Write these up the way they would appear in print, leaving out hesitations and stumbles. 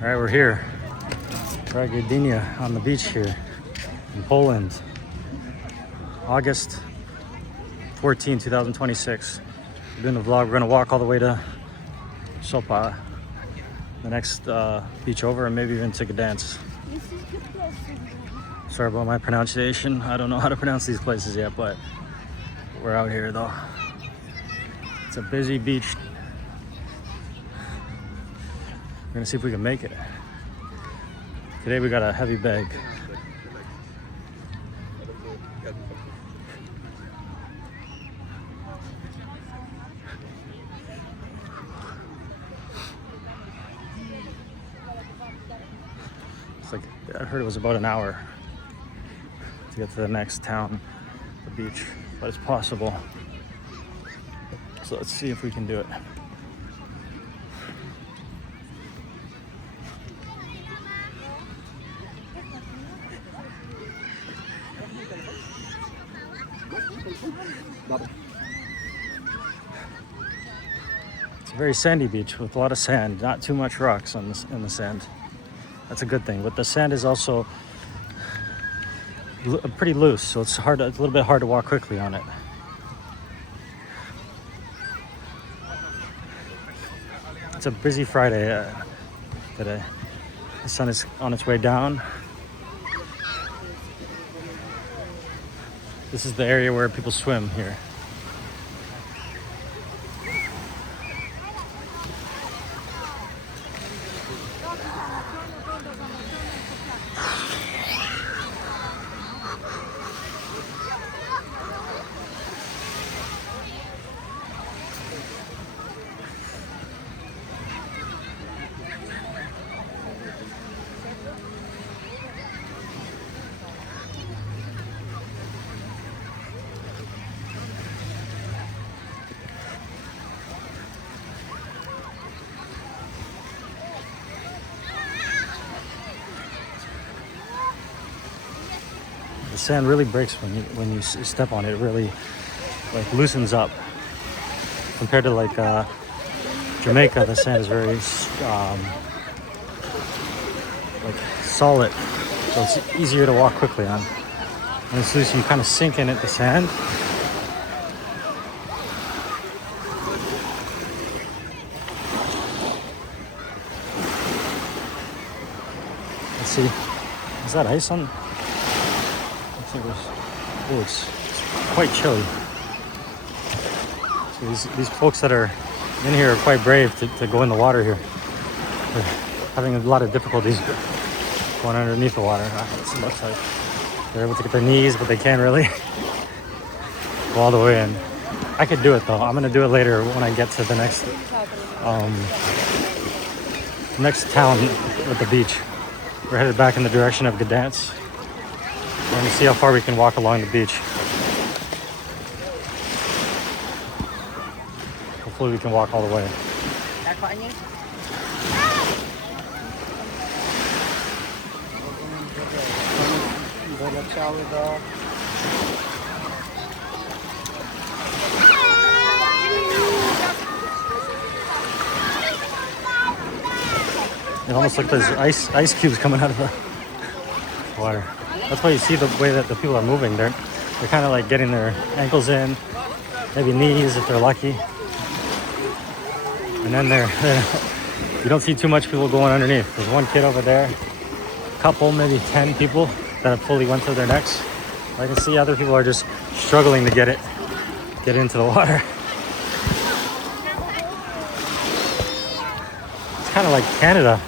All right, we're here. We're at Gdynia on the beach here in Poland. August 14, 2026. We're doing a vlog. We're gonna walk all the way to Sopot, the next beach over, and maybe even to Gdynia. Sorry about my pronunciation. I don't know how to pronounce these places yet, but we're out here though. It's a busy beach. We're gonna see if we can make it. Today we got a heavy bag. It's like, I heard it was about an hour to get to the next town, the beach, but it's possible. So let's see if we can do it. It's a very sandy beach with a lot of sand, not too much rocks on in the sand. That's a good thing, but the sand is also pretty loose, so it's a little bit hard to walk quickly on it. It's a busy Friday today. The sun is on its way down. This is the area where people swim here. The sand really breaks when you step on it. It really like loosens up. Compared to like Jamaica, the sand is very like solid, so it's easier to walk quickly on. When it's loose, you kind of sink in at the sand. Let's see. Is that ice on? Oh, it's quite chilly. So these folks that are in here are quite brave to go in the water here. They're having a lot of difficulties going underneath the water. It looks like they're able to get their knees, but they can't really go all the way in. I could do it though. I'm gonna do it later when I get to the next town with the beach. We're headed back in the direction of Gdynia. We're going to see how far we can walk along the beach. Hopefully we can walk all the way. It almost like there's ice cubes coming out of the water. That's why you see the way that the people are moving. They're kind of like getting their ankles in, maybe knees if they're lucky. And then you don't see too much people going underneath. There's one kid over there, a couple, maybe 10 people that have fully went to their necks. I can see other people are just struggling to get into the water. It's kind of like Canada.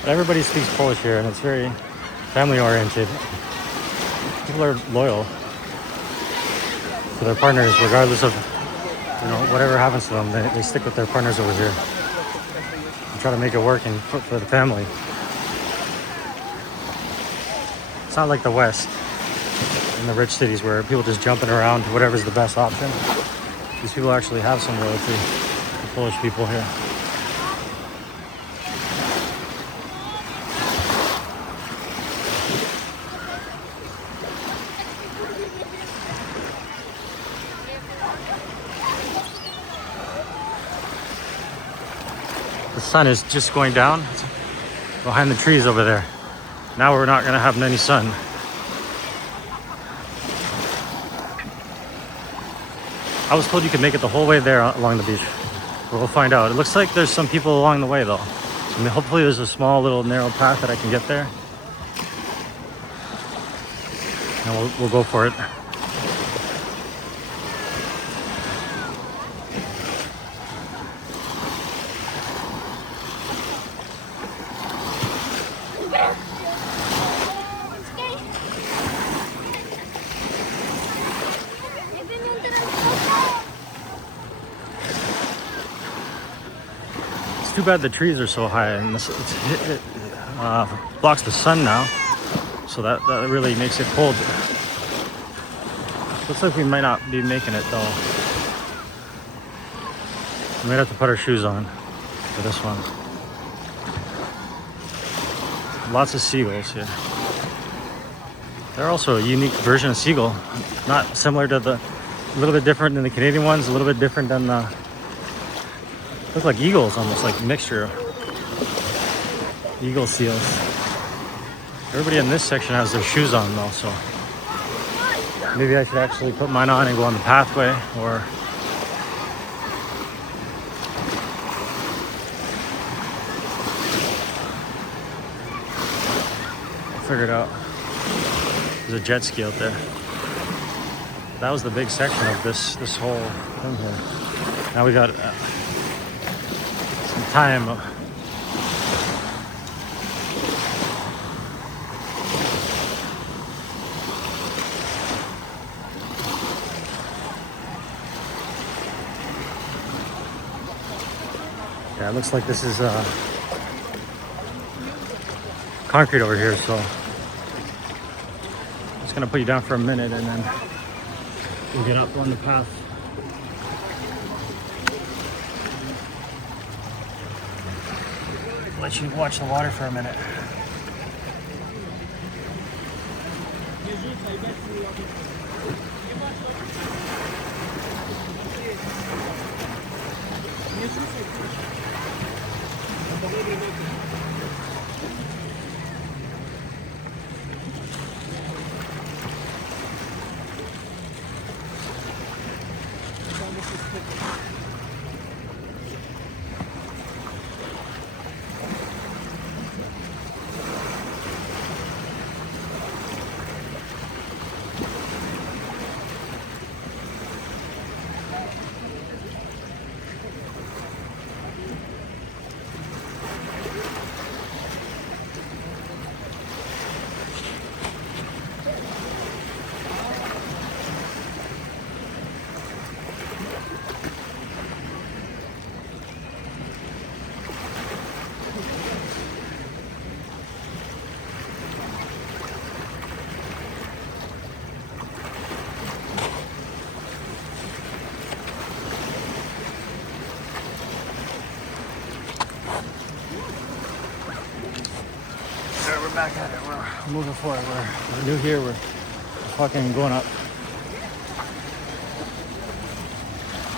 But everybody speaks Polish here, and it's very family-oriented. People are loyal to their partners, regardless of whatever happens to them. They stick with their partners over here and try to make it work and for the family. It's not like the West in the rich cities where people just jumping around to whatever's the best option. These people actually have some loyalty, the Polish people here. The sun is just going down. It's behind the trees over there. Now we're not gonna have any sun. I was told you could make it the whole way there along the beach. But we'll find out. It looks like there's some people along the way though. I mean, hopefully there's a small little narrow path that I can get there. And we'll go for it. Too bad the trees are so high and it blocks the sun now, so that really makes it cold. Looks like we might not be making it though. We might have to put our shoes on for this one. Lots of seagulls here. They're also a unique version of seagull, not similar to a little bit different than the Canadian ones, a little bit different than the look like eagles, almost like a mixture of eagle seals. Everybody in this section has their shoes on though, so maybe I should actually put mine on and go on the pathway, or I'll figure it out. There's a jet ski out there. That was the big section of this whole thing here. Now we got time. Yeah, it looks like this is concrete over here, so I'm just gonna put you down for a minute and then we'll get up on the path. Let you watch the water for a minute. Back at it. We're moving forward. We're new here. We're fucking going up.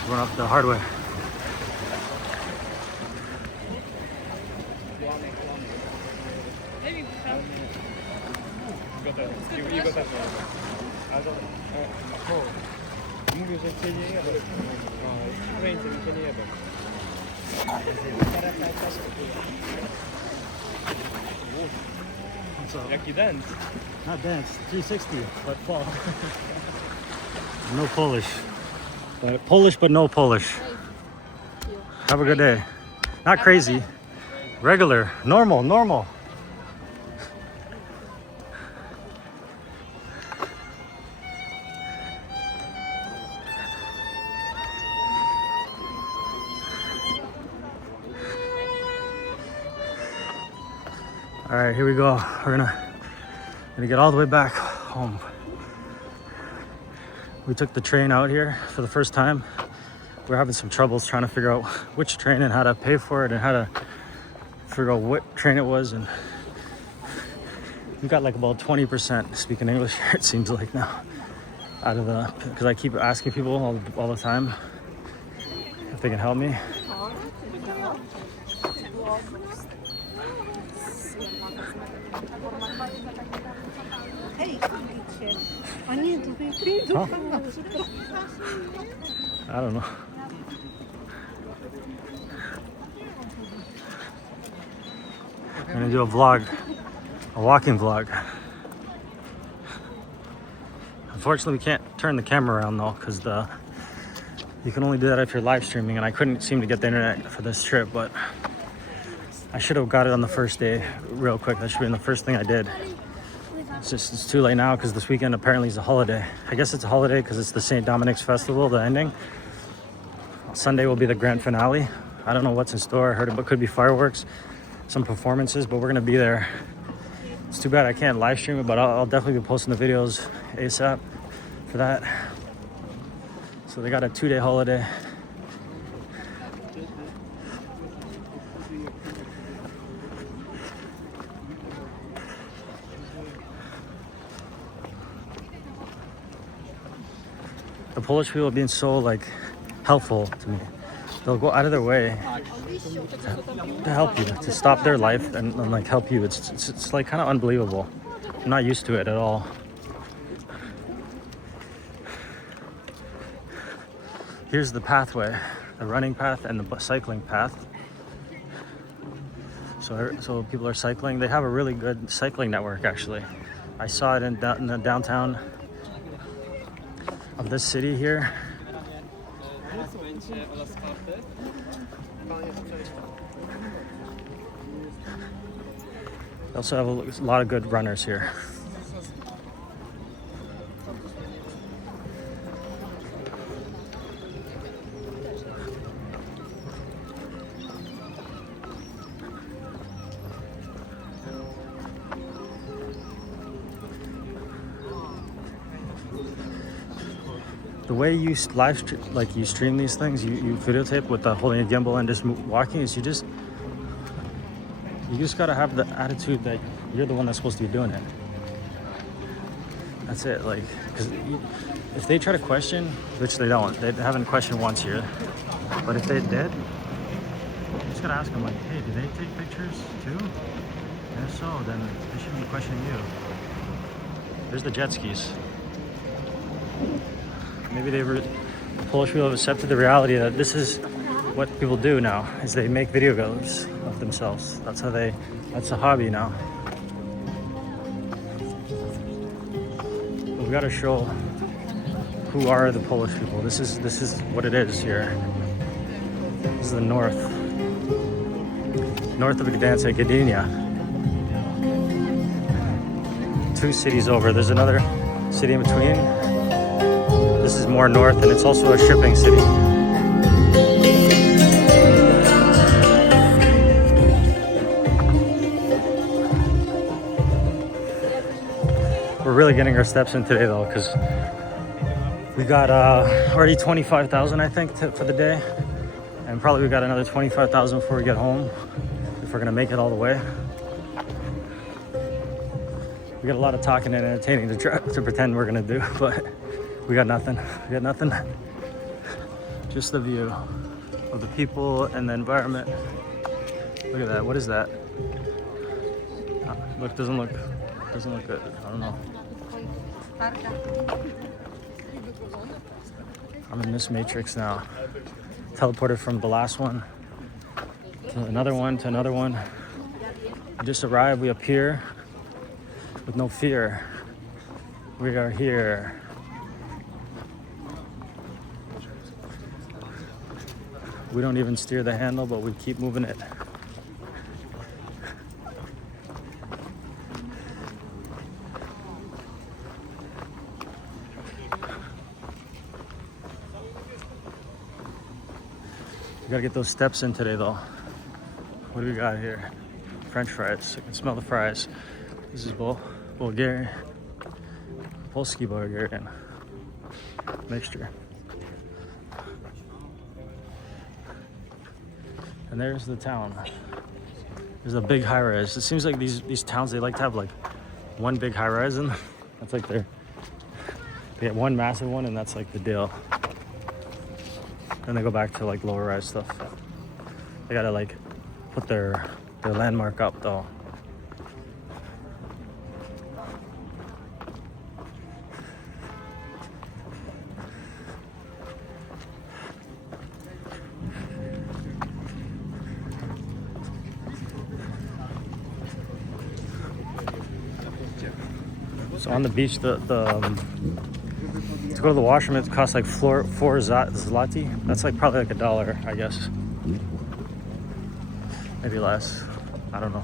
Going up the hard way. Jaki dance? Not dance, 360, but fall. No Polish. But Polish, but no Polish. Have a good day. Not crazy. Regular. Normal. All right, here we go. We're gonna get all the way back home. We took the train out here for the first time. We're having some troubles trying to figure out which train and how to pay for it and how to figure out what train it was. And we got like about 20% speaking English here, it seems like now. Out of the, because I keep asking people all the time if they can help me. Huh? I don't know. I'm gonna do a vlog, a walking vlog. Unfortunately, we can't turn the camera around though, because you can only do that if you're live streaming, and I couldn't seem to get the internet for this trip, but I should have got it on the first day real quick. That should be the first thing I did. It's too late now because this weekend apparently is a holiday. I guess it's a holiday because it's the St. Dominic's Festival, the ending. Sunday will be the grand finale. I don't know what's in store. I heard it could be fireworks, some performances, but we're gonna be there. It's too bad I can't live stream it, but I'll definitely be posting the videos ASAP for that. So they got a 2-day holiday. The Polish people are being so like helpful to me. They'll go out of their way to help you, to stop their life and like help you. It's like kind of unbelievable. I'm not used to it at all. Here's the pathway, the running path and the cycling path. So people are cycling. They have a really good cycling network actually. I saw it in the downtown of this city here. They also have a lot of good runners here. The way you live stream, like you stream these things, you videotape with holding a gimbal and just walking, is you just gotta have the attitude that you're the one that's supposed to be doing it. That's it. Like, because if they try to question, which they don't, they haven't questioned once here, but if they did, you just gotta ask them like, hey, do they take pictures too? And if so, then they shouldn't be questioning you. There's the jet skis. Maybe the Polish people have accepted the reality that this is what people do now, is they make videos of themselves. That's a hobby now. But we gotta show who are the Polish people. This is what it is here. This is the north of Gdynia, Gdynia. 2 cities over. There's another city in between. This is more north, and it's also a shipping city. We're really getting our steps in today though, because we got already 25,000 I think for the day, and probably we got another 25,000 before we get home, if we're gonna make it all the way. We got a lot of talking and entertaining to pretend we're gonna do, but we got nothing. We got nothing. Just the view of the people and the environment. Look at that. What is that? Look, doesn't look good. I don't know. I'm in this matrix now. Teleported from the last one to another one to another one. We just arrived. We appear with no fear. We are here. We don't even steer the handle, but we keep moving it. We gotta get those steps in today though. What do we got here? French fries. I can smell the fries. This is Bulgarian. Polski Bulgarian mixture. And there's the town. There's a big high-rise. It seems like these towns, they like to have like one big high-rise in them. That's like they get one massive one, and that's like the deal. Then they go back to like lower rise stuff. They gotta like put their landmark up though. So on the beach, to go to the washroom, it costs like four zloty. That's like probably like $1, I guess. Maybe less. I don't know.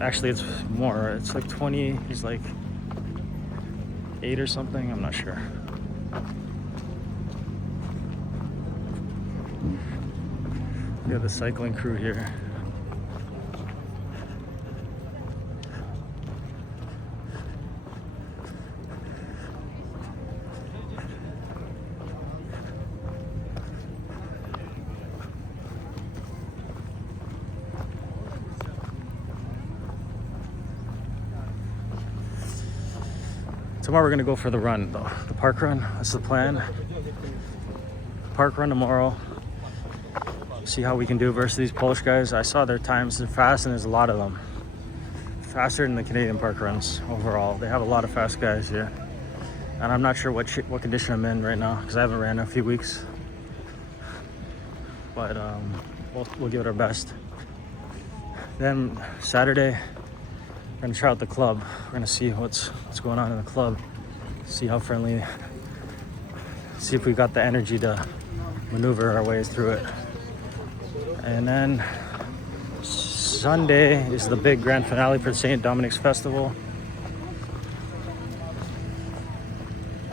Actually, it's more. It's like 20. It's like 8 or something. I'm not sure. We have the cycling crew here. Tomorrow we're gonna go for the run, though. The park run. That's the plan. Park run tomorrow. See how we can do versus these Polish guys. I saw their times. They're fast, and there's a lot of them. Faster than the Canadian park runs overall. They have a lot of fast guys here, and I'm not sure what condition I'm in right now because I haven't ran in a few weeks. But we'll give it our best. Then Saturday, we're gonna try out the club. We're gonna see what's going on in the club. See how friendly. See if we got the energy to maneuver our ways through it. And then Sunday is the big grand finale for the St. Dominic's Festival.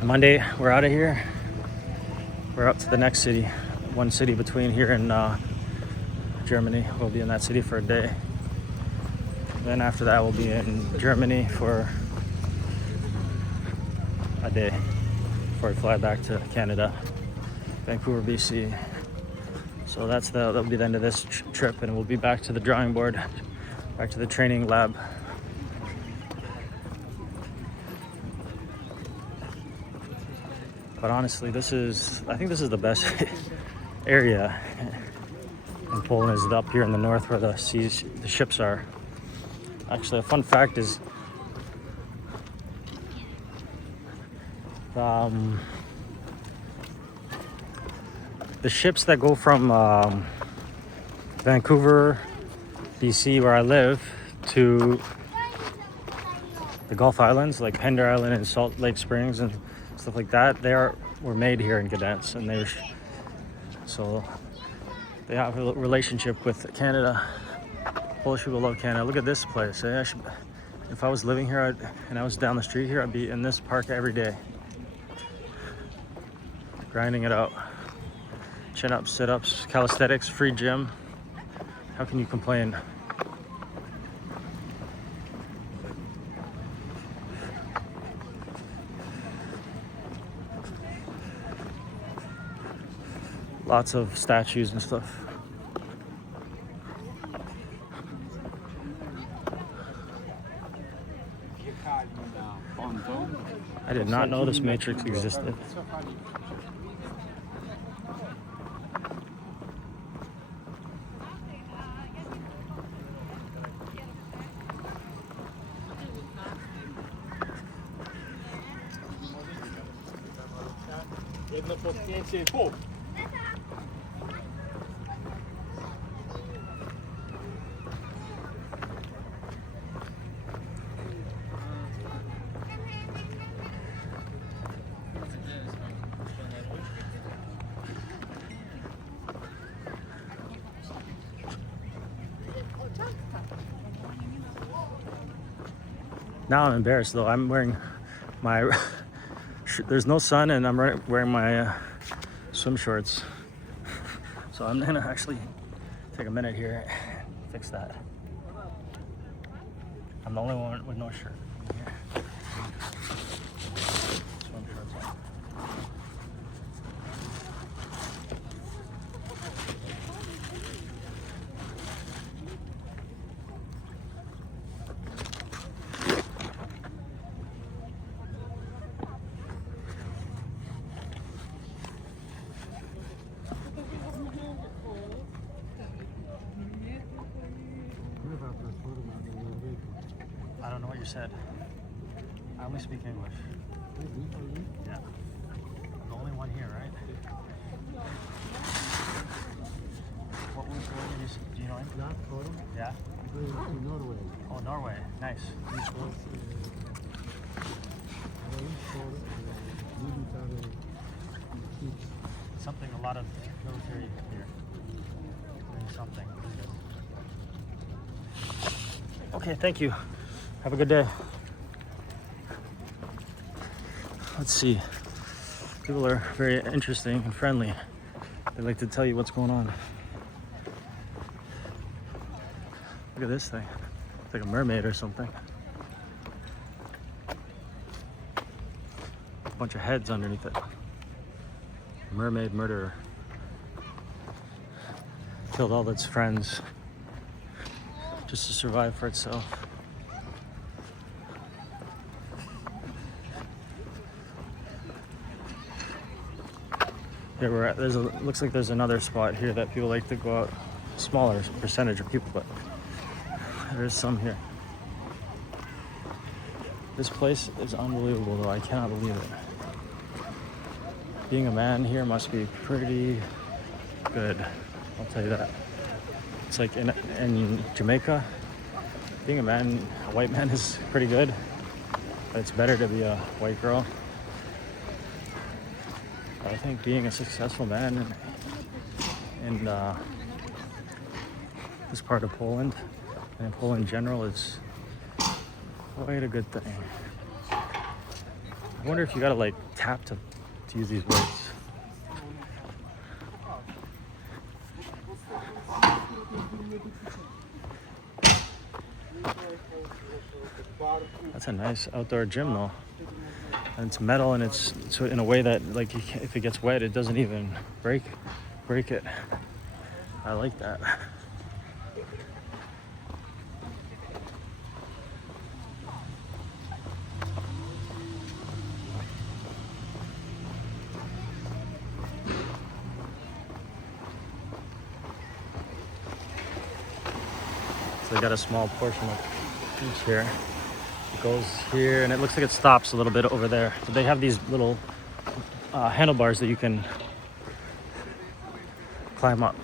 Monday, we're out of here. We're up to the next city. One city between here and Germany. We'll be in that city for a day. Then after that, we'll be in Germany for a day before we fly back to Canada, Vancouver, BC. So that'll be the end of this trip, and we'll be back to the drawing board, back to the training lab. But honestly, I think this is the best area in Poland, is up here in the north where the ships are. Actually, a fun fact is the ships that go from Vancouver, BC, where I live, to the Gulf Islands, like Pender Island and Salt Lake Springs and stuff like that, were made here in Gdynia, and so they have a relationship with Canada. Polish people love Canada. Look at this place. If I was living here and I was down the street here, I'd be in this park every day, grinding it out. Chin-ups, sit-ups, calisthenics, free gym. How can you complain? Lots of statues and stuff. I did not know this matrix existed. Jedno potknięcie i pół. Now I'm embarrassed though. I'm wearing my there's no sun, and I'm wearing my swim shorts. So I'm gonna actually take a minute here and fix that. I'm the only one with no shirt here. Swim shorts on. you said. I only speak English. Yeah. I'm the only one here, right? What did you say? Do you know anything? Yeah? Norway. Oh, Norway. Nice. Something, a lot of military here. Doing something. Okay, thank you. Have a good day. Let's see. People are very interesting and friendly. They like to tell you what's going on. Look at this thing. It's like a mermaid or something. A bunch of heads underneath it. Mermaid murderer. Killed all its friends just to survive for itself. Here we're at, looks like there's another spot here that people like to go out. Smaller percentage of people, but there's some here. This place is unbelievable though, I cannot believe it. Being a man here must be pretty good, I'll tell you that. It's like in Jamaica, being a man, a white man is pretty good, but it's better to be a white girl. I think being a successful man in this part of Poland, and in Poland in general, is quite a good thing. I wonder if you gotta like tap to use these words. That's a nice outdoor gym though. And it's metal, and it's so in a way that like if it gets wet, it doesn't even break it. I like that. So they got a small portion of beach here. It goes here, and it looks like it stops a little bit over there. So they have these little handlebars that you can climb up.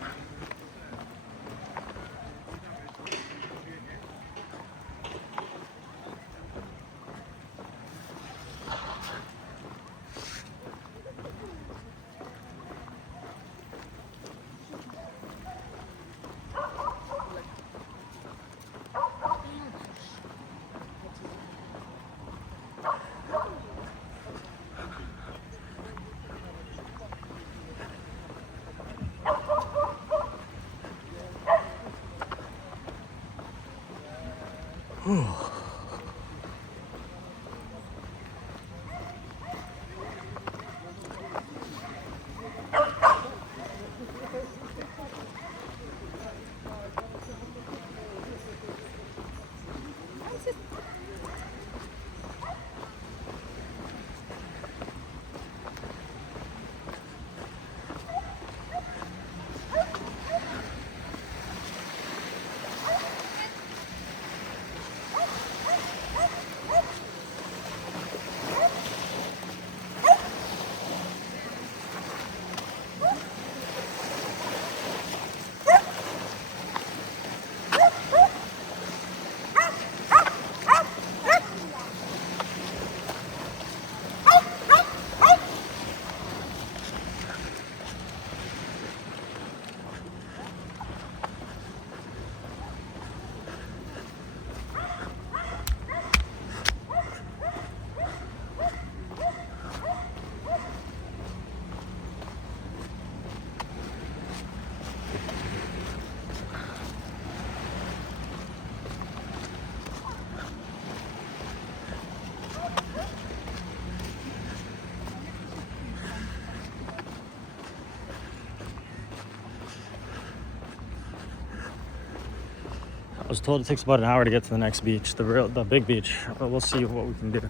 I was told it takes about an hour to get to the next beach, the big beach, but we'll see what we can do.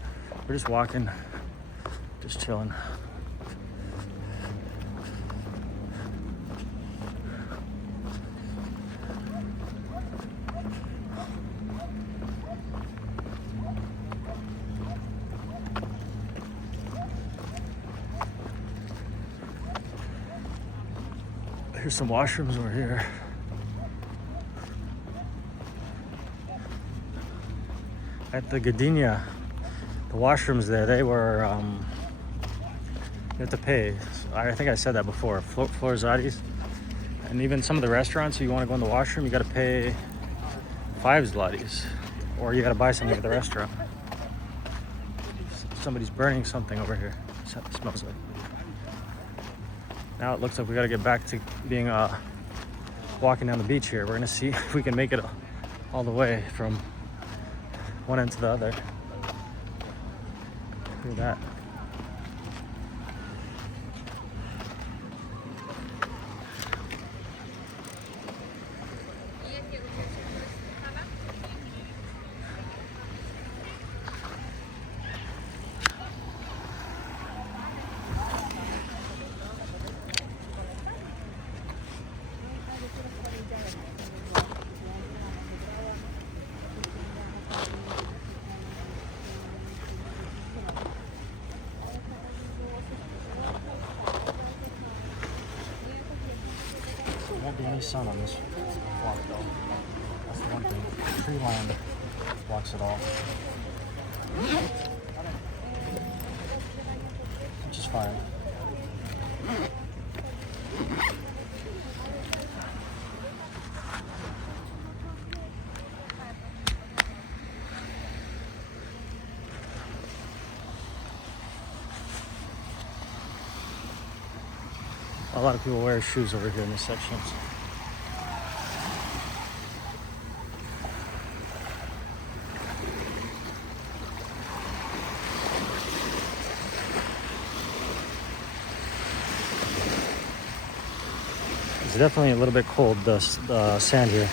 We're just walking, just chilling. Here's some washrooms over here. At the Gdynia, the washrooms there, they were, you have to pay. I think I said that before, floor zlotys. And even some of the restaurants, you want to go in the washroom, you got to pay 5 zlotys. Or you got to buy something at the restaurant. Somebody's burning something over here. It smells like. Now it looks like we got to get back to being walking down the beach here. We're going to see if we can make it all the way from one end to the other. Look at that. There won't be any sun on this walk though. That's the one thing. Tree land blocks it all. Which is fine. A lot of people wear shoes over here in this section. It's definitely a little bit cold, the sand here.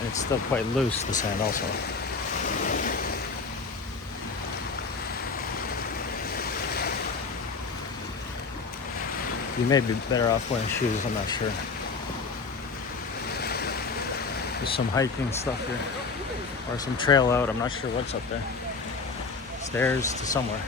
And it's still quite loose, the sand also. You may be better off wearing shoes, I'm not sure. There's some hiking stuff here. Or some trail out, I'm not sure what's up there. Stairs to somewhere.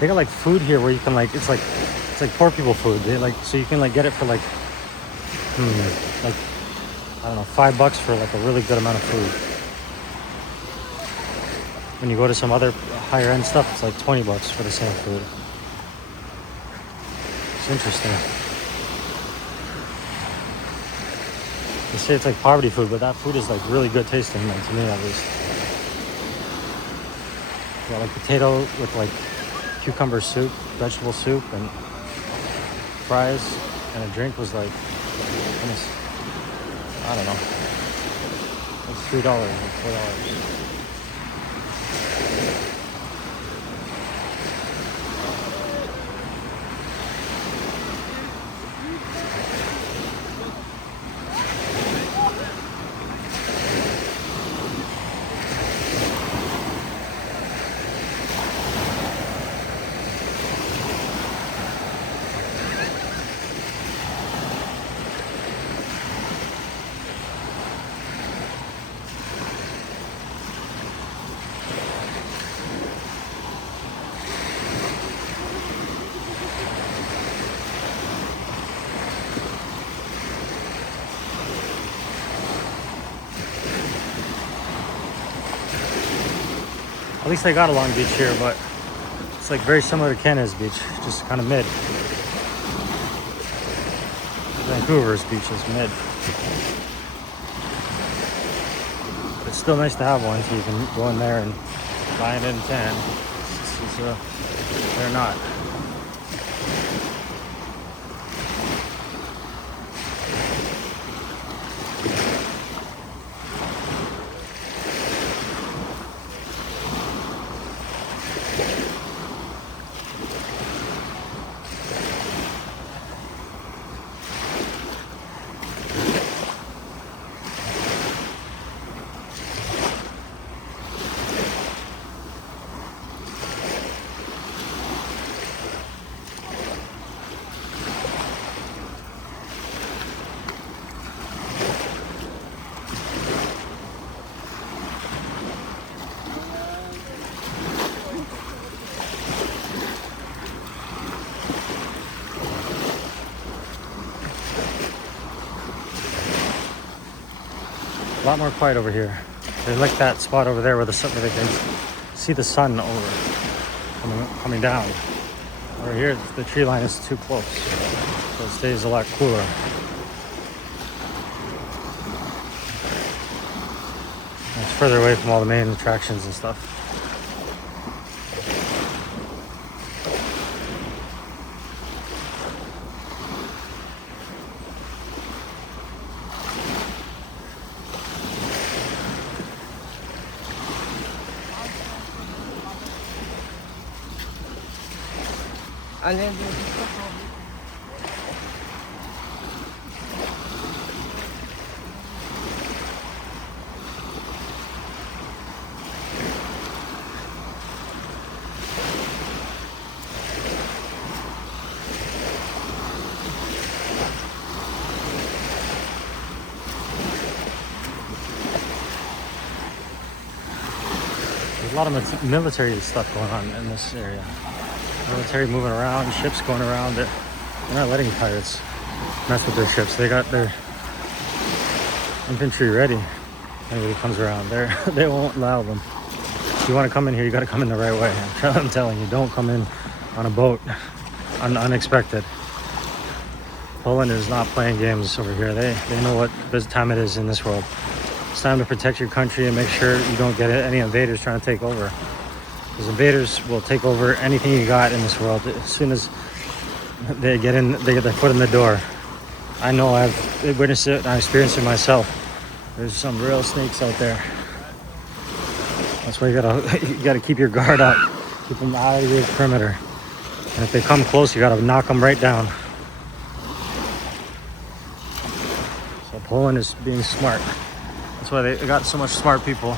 They got like food here where you can like, it's like poor people food. They like, so you can like get it for like I don't know, $5 for like a really good amount of food. When you go to some other higher end stuff, it's like $20 for the same food. It's interesting. They say it's like poverty food, but that food is like really good tasting, man, to me at least. Yeah, like potato with like cucumber soup, vegetable soup, and fries, and a drink was like, almost, I don't know, like $3 or $4. At least they got a long beach here, but It's like very similar to Canada's beach, just kind of mid. Vancouver's beach is mid. But it's still nice to have one, so you can go in there and buy it in tan. They're not. A lot more quiet over here. They like that spot over there where they can see the sun coming down. Over here, the tree line is too close, so it stays a lot cooler. It's further away from all the main attractions and stuff. There's a lot of military stuff going on in this area. Military moving around, ships going around. They're not letting pirates mess with their ships. They got their infantry ready. Anybody comes around, they won't allow them. If you want to come in here, you got to come in the right way. I'm telling you, don't come in on a boat unexpected. Poland is not playing games over here. They know what time it is in this world. It's time to protect your country and make sure you don't get any invaders trying to take over. Because invaders will take over anything you got in this world as soon as they get their foot in the door. I know, I've witnessed it and I experienced it myself. There's some real snakes out there. That's why you gotta keep your guard up. Keep them out of your perimeter. And if they come close, you gotta knock them right down. So Poland is being smart. That's why they got so much smart people.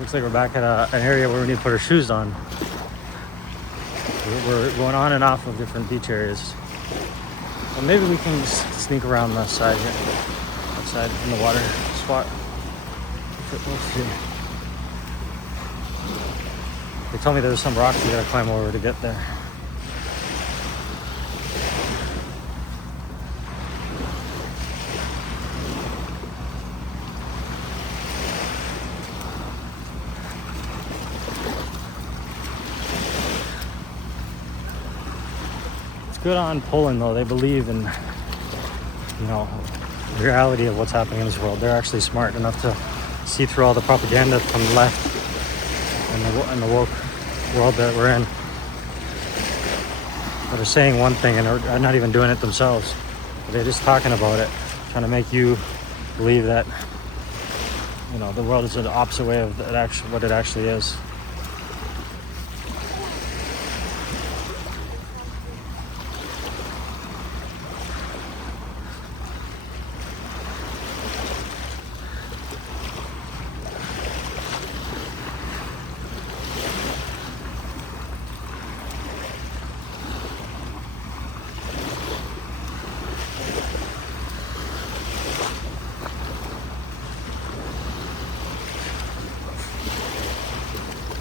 Looks like we're back at an area where we need to put our shoes on. We're going on and off of different beach areas. Well, maybe we can sneak around the side here. Outside in the water spot. Let's see. They told me there's some rocks you gotta climb over to get there. Good on Poland though. They believe in, the reality of what's happening in this world. They're actually smart enough to see through all the propaganda from the left and the woke world that we're in. They're saying one thing and are not even doing it themselves. They're just talking about it, trying to make you believe that the world is the opposite way of what it actually is.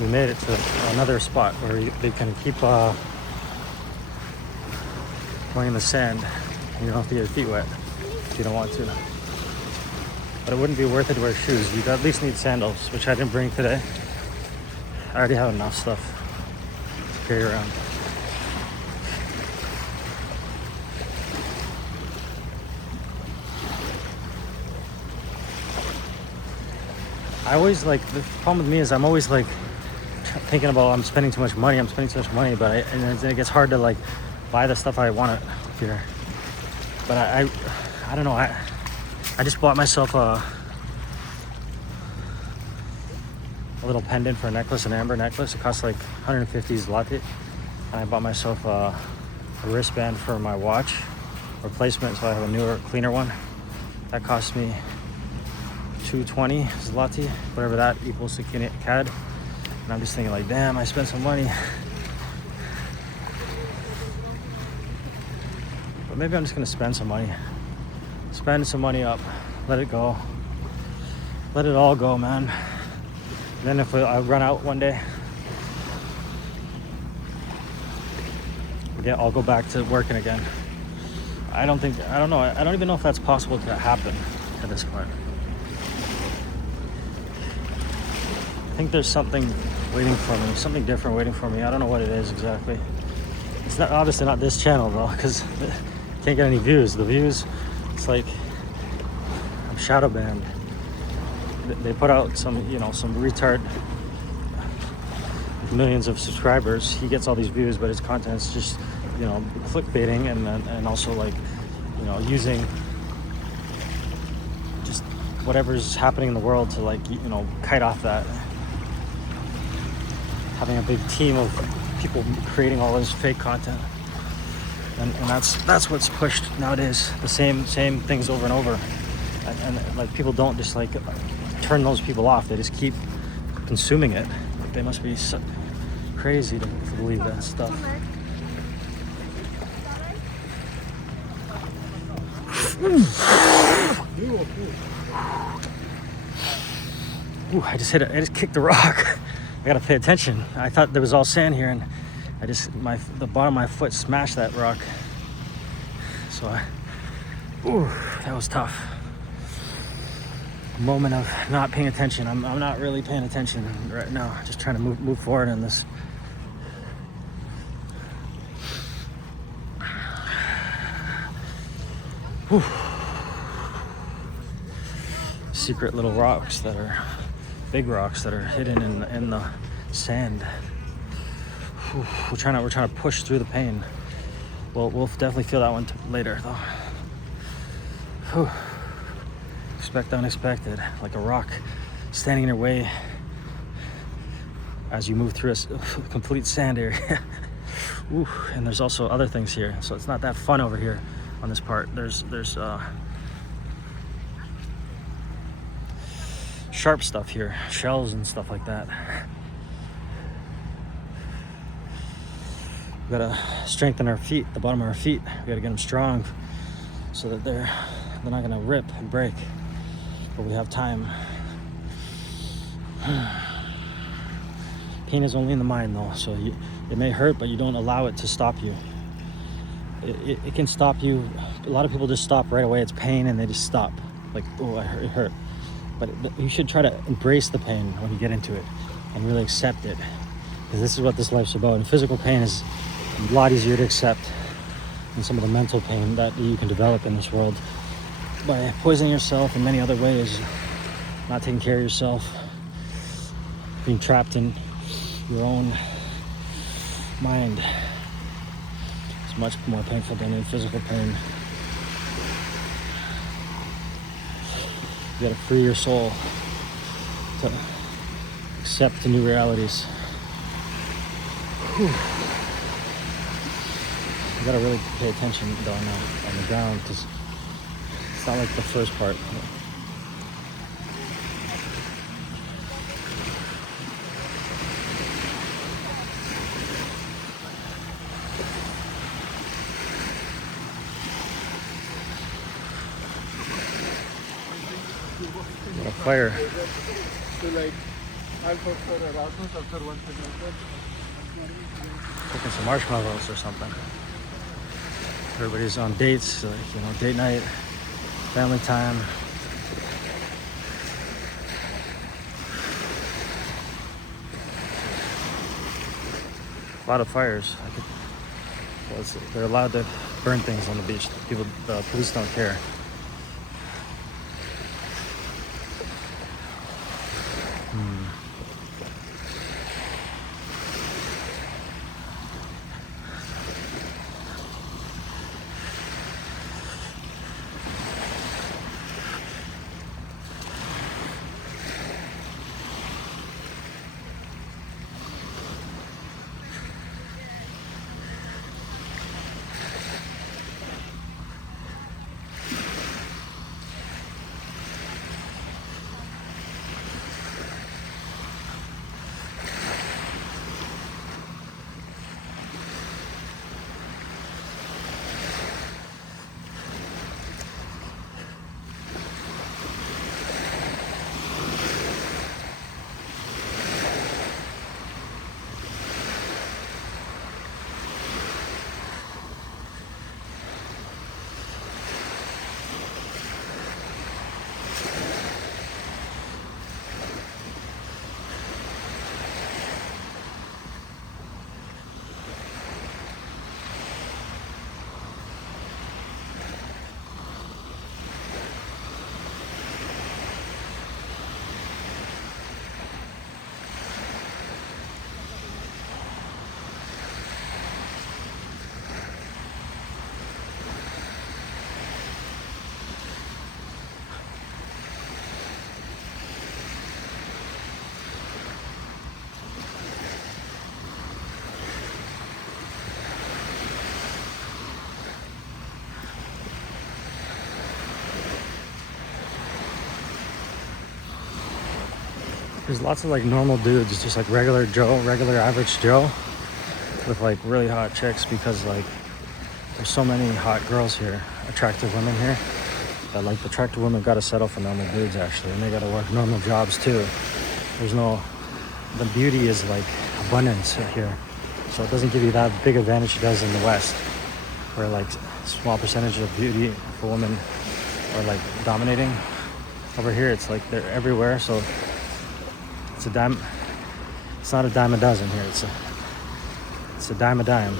we made it to another spot where they can keep going in the sand. You don't have to get your feet wet if you don't want to. But it wouldn't be worth it to wear shoes. You'd at least need sandals, which I didn't bring today. I already have enough stuff to carry around. I always like, the problem with me is I'm always like thinking about I'm spending too much money, but and then it gets hard to like buy the stuff I want here. But I don't know, I just bought myself a little pendant for a necklace, an amber necklace. It costs like 150 zloty. And I bought myself a wristband for my watch replacement, so I have a newer, cleaner one. That cost me 220 zloty, whatever that equals to CAD. And I'm just thinking like, damn, I spent some money. But maybe I'm just gonna spend some money. Spend some money up, let it go. Let it all go, man. And then if I run out one day, yeah, I'll go back to working again. I don't know. I don't even know if that's possible to happen at this point. I think there's something waiting for me, something different waiting for me. I don't know what it is exactly. It's not obviously not this channel though, because can't get any views. The views, it's like I'm shadow banned. They put out some retard with millions of subscribers. He gets all these views, but his content's just, clickbaiting and also like, using just whatever's happening in the world to like, kite off that. Having a big team of people creating all this fake content. And that's what's pushed nowadays. The same things over and over. And like people don't just like turn those people off. They just keep consuming it. They must be so crazy to believe that stuff. Ooh, I just kicked the rock. I gotta pay attention. I thought there was all sand here, and the bottom of my foot smashed that rock. So that was tough. Moment of not paying attention. I'm not really paying attention right now. Just trying to move forward in this. Whew. Secret little rocks big rocks that are hidden in the sand. Whew. We're trying to push through the pain. We'll definitely feel that one later though. Whew. Expect the unexpected, like a rock standing in your way as you move through a complete sand area. Ooh, and there's also other things here, so it's not that fun over here on this part. There's sharp stuff here, shells and stuff like that. We gotta strengthen our feet, the bottom of our feet. We gotta get them strong so that they're not gonna rip and break. But we have time. Pain is only in the mind though, so it may hurt, but you don't allow it to stop you. It can stop you. A lot of people just stop right away. It's pain and they just stop. Like, oh, it hurt. But you should try to embrace the pain when you get into it and really accept it. Because this is what this life's about. And physical pain is a lot easier to accept than some of the mental pain that you can develop in this world. By poisoning yourself in many other ways, not taking care of yourself, being trapped in your own mind. It's much more painful than any physical pain. You gotta free your soul to accept the new realities. Whew. You gotta really pay attention though now on the ground, because it's not like the first part. Got a fire. So like Cooking some marshmallows or something. Everybody's on dates, like, you know, date night, family time. A lot of fires. Well, they're allowed to burn things on the beach. People, the police don't care. There's lots of like normal dudes, just like regular Joe, regular average Joe, with like really hot chicks, because like there's so many hot girls here, attractive women here, that like the attractive women gotta settle for normal dudes actually, and they gotta work normal jobs too. There's no, the beauty is like abundance here, so it doesn't give you that big advantage it does in the West, where like small percentage of beauty for women are like dominating. Over here it's like they're everywhere, so it's a dime. It's not a dime a dozen here. It's a dime a dime.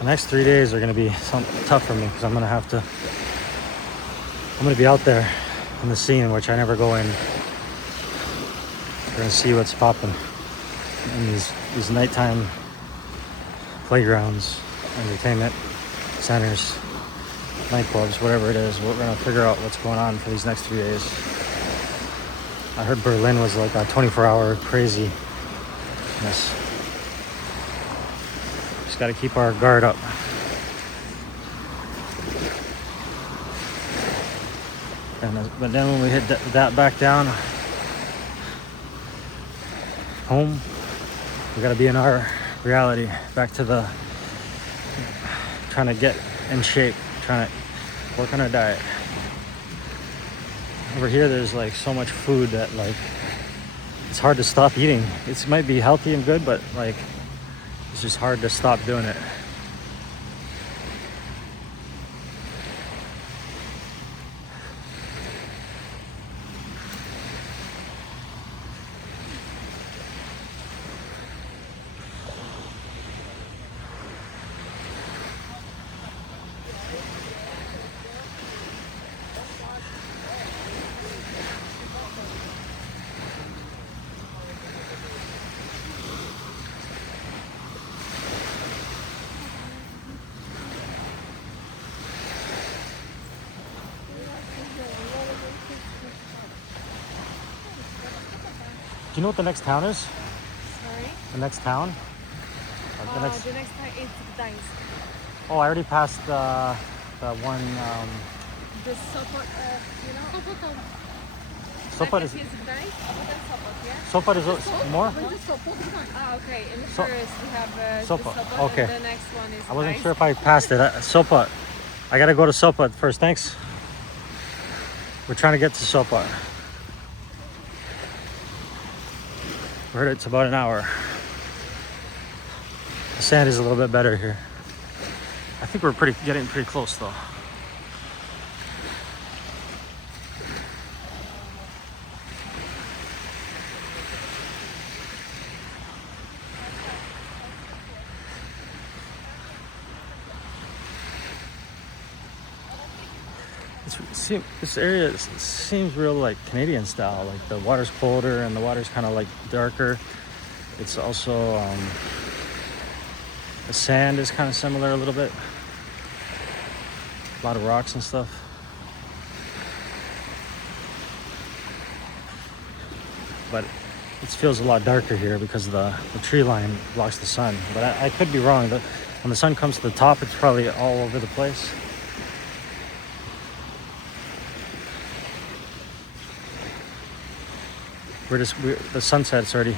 The next 3 days are going to be tough for me, because I'm going to be out there in the scene, which I never go in. We're gonna see what's popping in these nighttime playgrounds, entertainment centers, nightclubs, whatever it is. We're gonna figure out what's going on for these next 3 days. I heard Berlin was like a 24-hour craziness. Just gotta keep our guard up. But then when we hit that back down home, we gotta be in our reality, back to the trying to get in shape, trying to work on our diet. Over here there's like so much food that like it's hard to stop eating. It might be healthy and good, but like it's just hard to stop doing it. Do you know what the next town is? Sorry? The next town? The next time is Gdańsk. Oh, I already passed the one. The Sopot, you know? Sopot is Najpierw jest Gdańsk, a potem Sopot, nie? Sopot is more. Ah, okay. In the So- first we have Sopot, the Sopot, okay. and the next one is I wasn't Gdańsk. sure if I passed it. Sopot. I gotta go to Sopot first. Thanks. We're trying to get to Sopot. We heard it's about an hour. The sand is a little bit better here. I think we're getting pretty close though. This area seems real like Canadian style. Like the water's colder and the water's kind of like darker. It's also the sand is kind of similar a little bit. A lot of rocks and stuff. But it feels a lot darker here because the tree line blocks the sun. But I could be wrong. When the sun comes to the top, it's probably all over the place. The sunset's already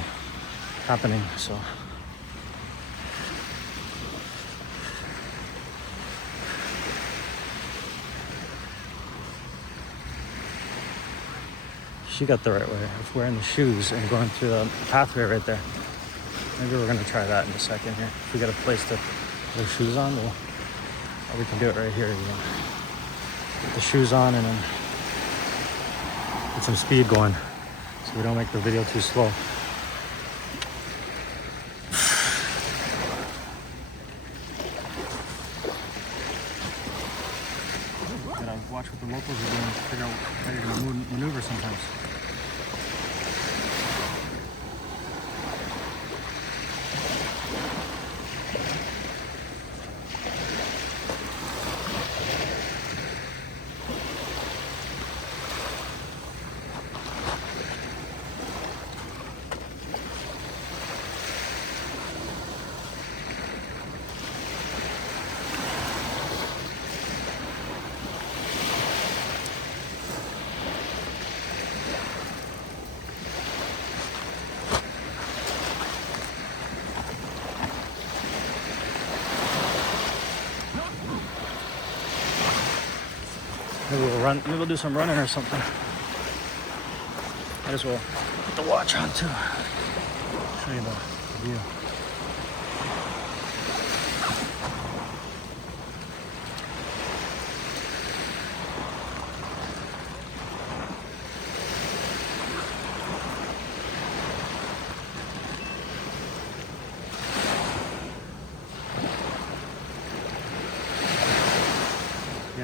happening, so. She got the right way of wearing the shoes and going through the pathway right there. Maybe we're gonna try that in a second here. If we get a place to put our shoes on, or we can do it right here. Put the shoes on and then get some speed going, so we don't make the video too slow. Gotta watch what the locals are doing to figure out how you're gonna maneuver sometimes. Maybe we'll run. Maybe we'll do some running or something. Might as well put the watch on too. Show you the view.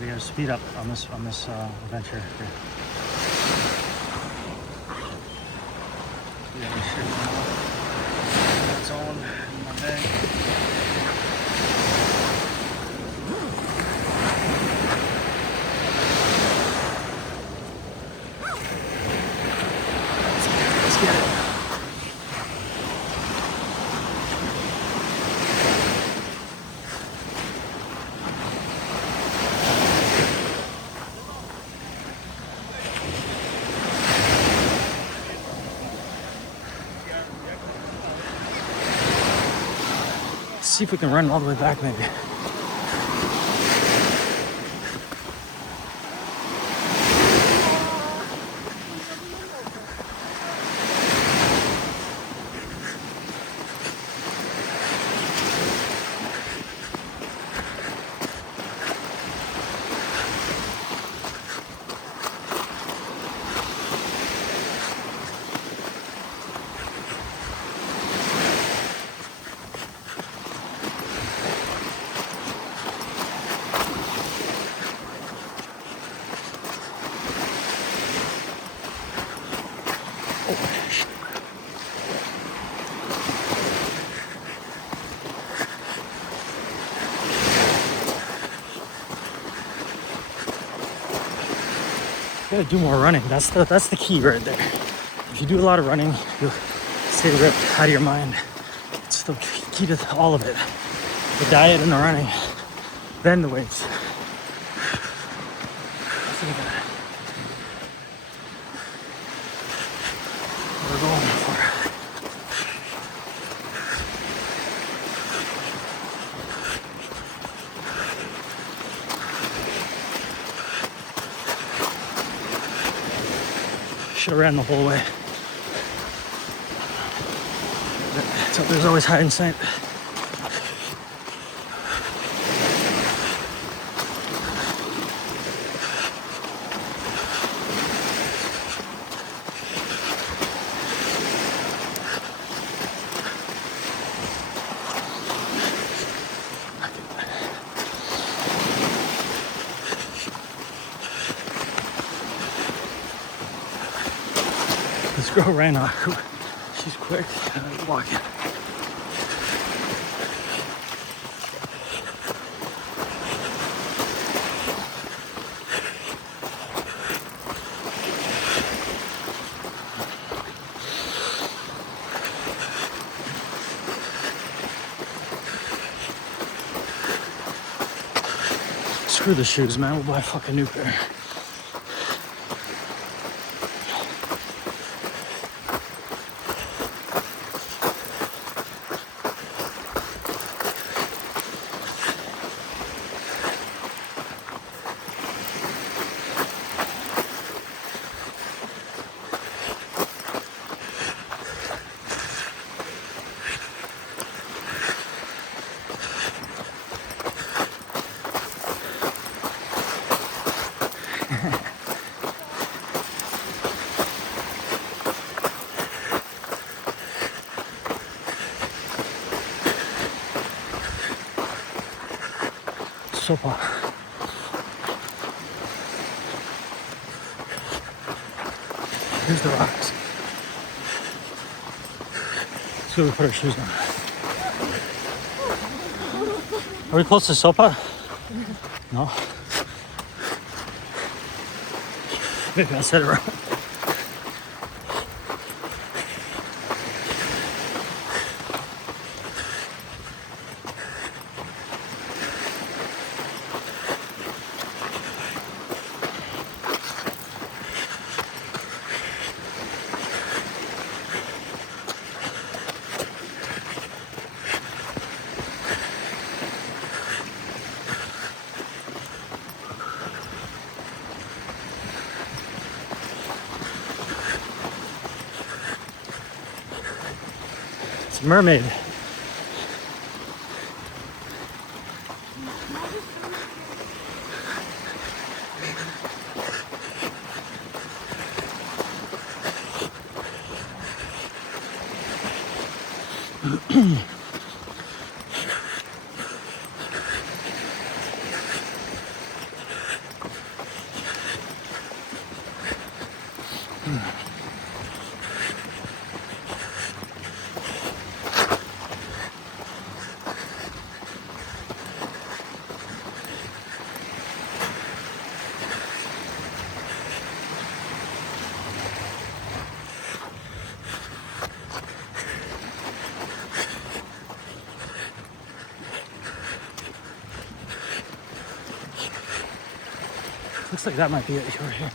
Gotta speed up on this adventure here. Yeah, that's on in my bag. Let's get it. See if we can run all the way back, maybe. Gotta do more running. That's the key right there. If you do a lot of running, you'll stay ripped out of your mind. It's the key to all of it. The diet and the running, then the weights. Look at that. Should have ran the whole way. So there's always hide in sight. This girl ran off. She's quick. Walking. Screw the shoes, man. We'll buy a fucking new pair. Sopot. Here's the rocks. So we put our shoes on. Are we close to Sopot? No. Maybe I said it wrong. Mermaid. Looks like that might be it over here.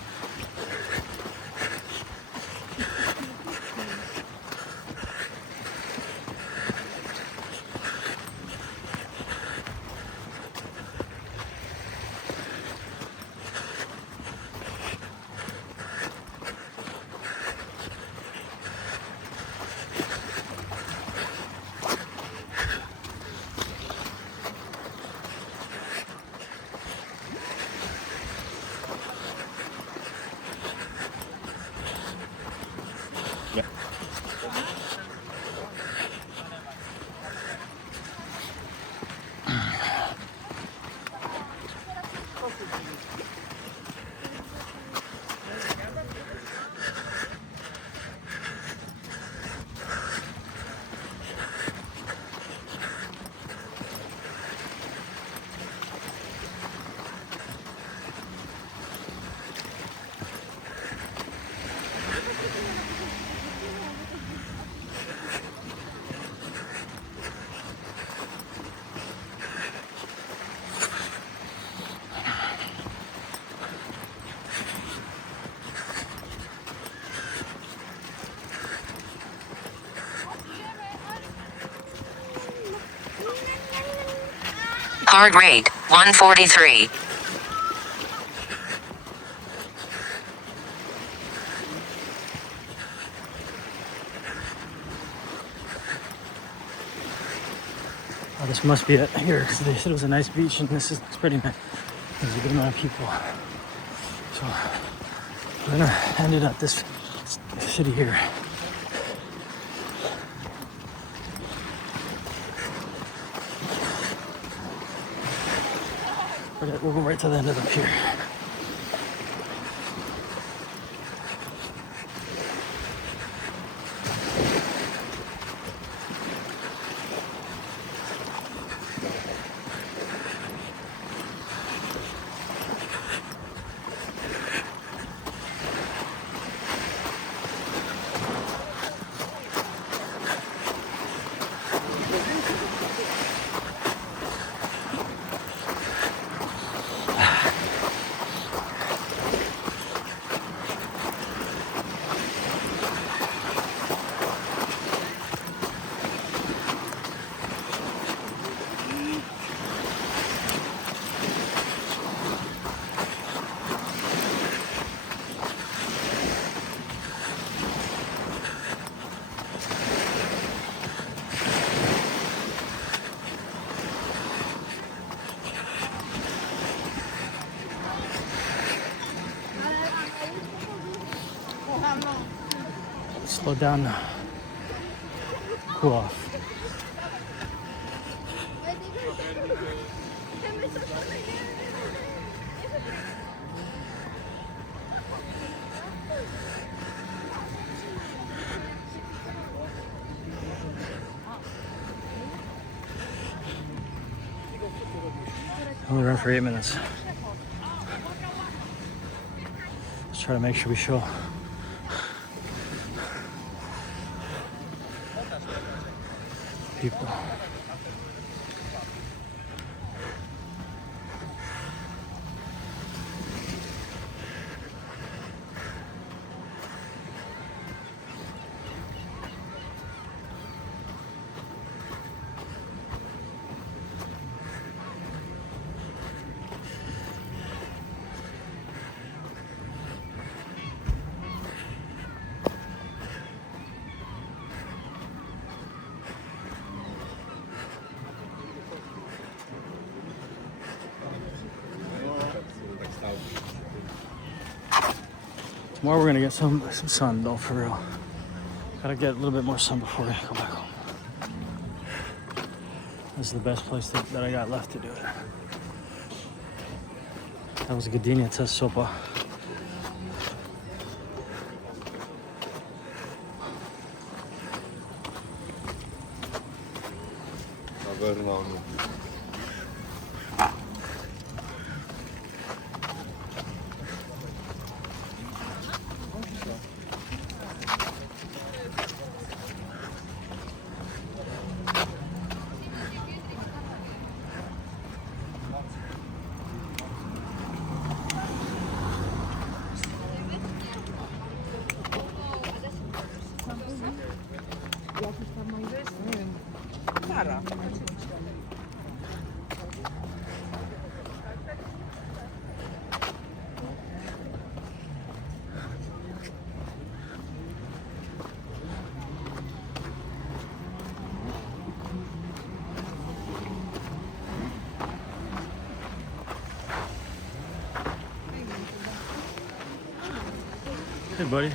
Card rate, 143. This must be it here because they said it was a nice beach and this is pretty nice. There's a good amount of people. So we're gonna end it at this city here. We'll go right to the end of the pier. Slow down now. Cool off. Only run for 8 minutes. Let's try to make sure we show people. Tomorrow we're gonna get some sun though, for real. Gotta get a little bit more sun before we go back home. This is the best place that I got left to do it. That was Gdynia to Sopot. Hey, buddy.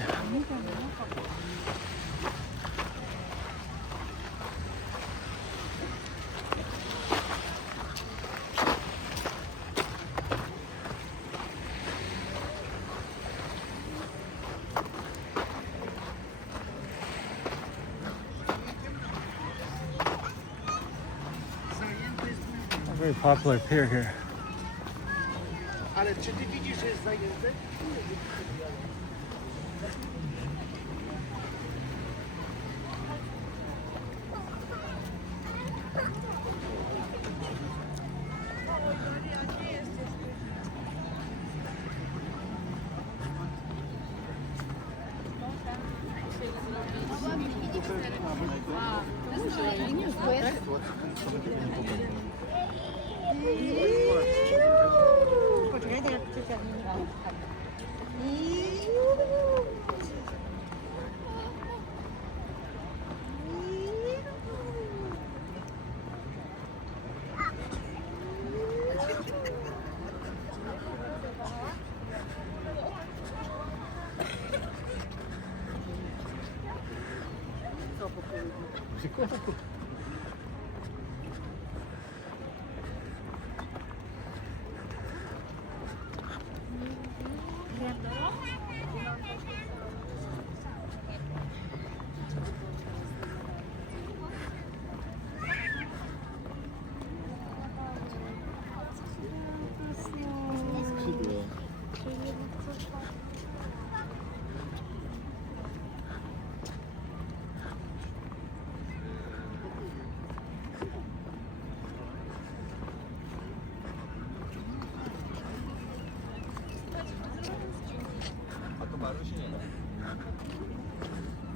A very popular pier here. Ale czy ty widzisz, że jest zajęte?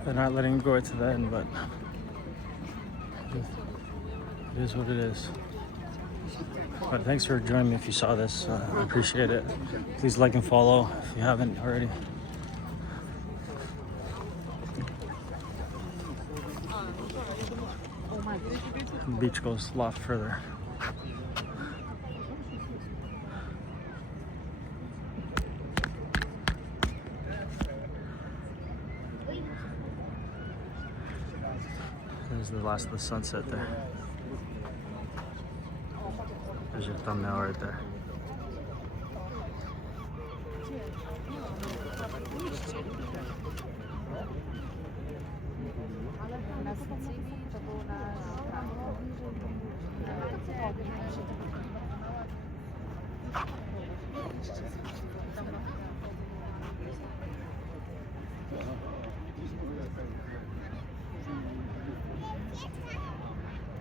They're not letting you go to the end, but it is what it is. But thanks for joining me if you saw this. I appreciate it. Please like and follow if you haven't already. The beach goes a lot further. There's the last of the sunset there. There's your thumbnail right there.